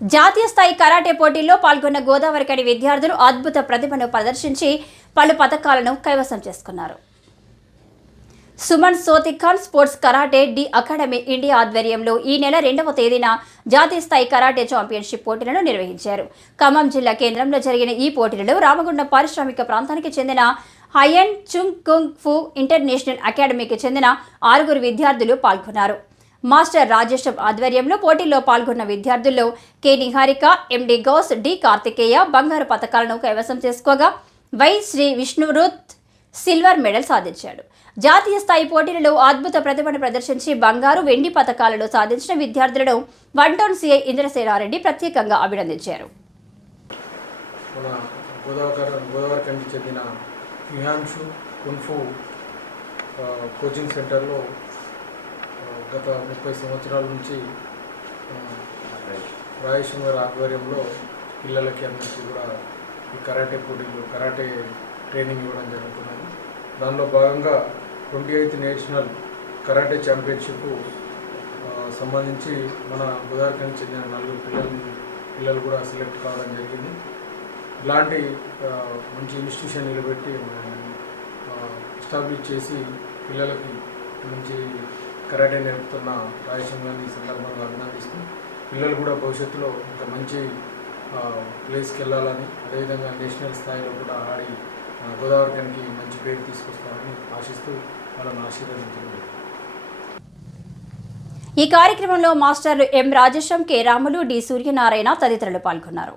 జాతీయ స్థాయి కరాటే పోటీల్లో పాల్గొన్న గోదావరికని విద్యార్థులు అద్భుత ప్రతిభను ప్రదర్శించి పలు పథకాలను కైవసం చేసుకున్నారు. Suman Shotokan sports karate D academy India ఆధ్వర్యంలో ఈ నెల రెండవ తేదీన జాతీయ స్థాయి కరాటే ఛాంపియన్షిప్ పోటీలను నిర్వహించారు. ఖమ్మం జిల్లా కేంద్రంలో జరిగిన ఈ పోటీలలో రామగుండం పారిశ్రామిక ప్రాంతానికి చెందిన హయన్ చుంగ్ కుంగ్ ఫు ఇంటర్నేషనల్ అకాడమీకి చెందిన ఆరుగురు విద్యార్థులు పాల్గొన్నారు. మాస్టర్ రాజేశం ఆధ్వర్యంలో పోటీల్లో పాల్గొన్న విద్యార్థుల్లో K Niharika MD Ghouse D Karthikeya బంగారు పథకాలను కైవసం చేసుకోగా Y Sri Vishnuruth silver medal సాధించాడు. జాతీయ స్థాయి పోటీలలో అద్భుత ప్రతిభను ప్రదర్శించి బంగారు వెండి పథకాలను సాధించిన విద్యార్థులను వన్ టౌన్ సిఐ ఇంద్రసేనారెడ్డి ప్రత్యేకంగా అభినందించారు. గోదావరి చెందిన కోచింగ్ సెంటర్లో గత ముప్పై సంవత్సరాల నుంచి రాయేశ్వరం గారి ఆధ్వర్యంలో పిల్లలకి అందరికీ కూడా ఈ కరాటే పోటీలు కరాటే ట్రైనింగ్ ఇవ్వడం జరుగుతున్నది. దానిలో భాగంగా twenty eighth national karate championship సంబంధించి మన గోదావరికి చెందిన నలుగురు పిల్లలు పిల్లలు కూడా సెలెక్ట్ కావడం జరిగింది. ఇలాంటి మంచి ఇన్స్టిట్యూషన్ నిలబెట్టి ఎస్టాబ్లిష్ చేసి పిల్లలకి మంచి కరాటే నేర్పుతున్న రాజేశం ఈ సందర్భంగా అభినందిస్తూ పిల్లలు కూడా భవిష్యత్తులో ఒక మంచి ప్లేస్కి వెళ్ళాలని అదేవిధంగా నేషనల్ స్థాయిలో కూడా ఆడి ఆ, గోదావరి గనికి మంచి పేరు తీసుకొస్తారని ఆశిస్తూ వాళ్ళని ఆశీర్వదించడం ఈ కార్యక్రమంలో మాస్టర్లు M Rajesham K Ramulu D Suryanarayana తదితరులు పాల్గొన్నారు.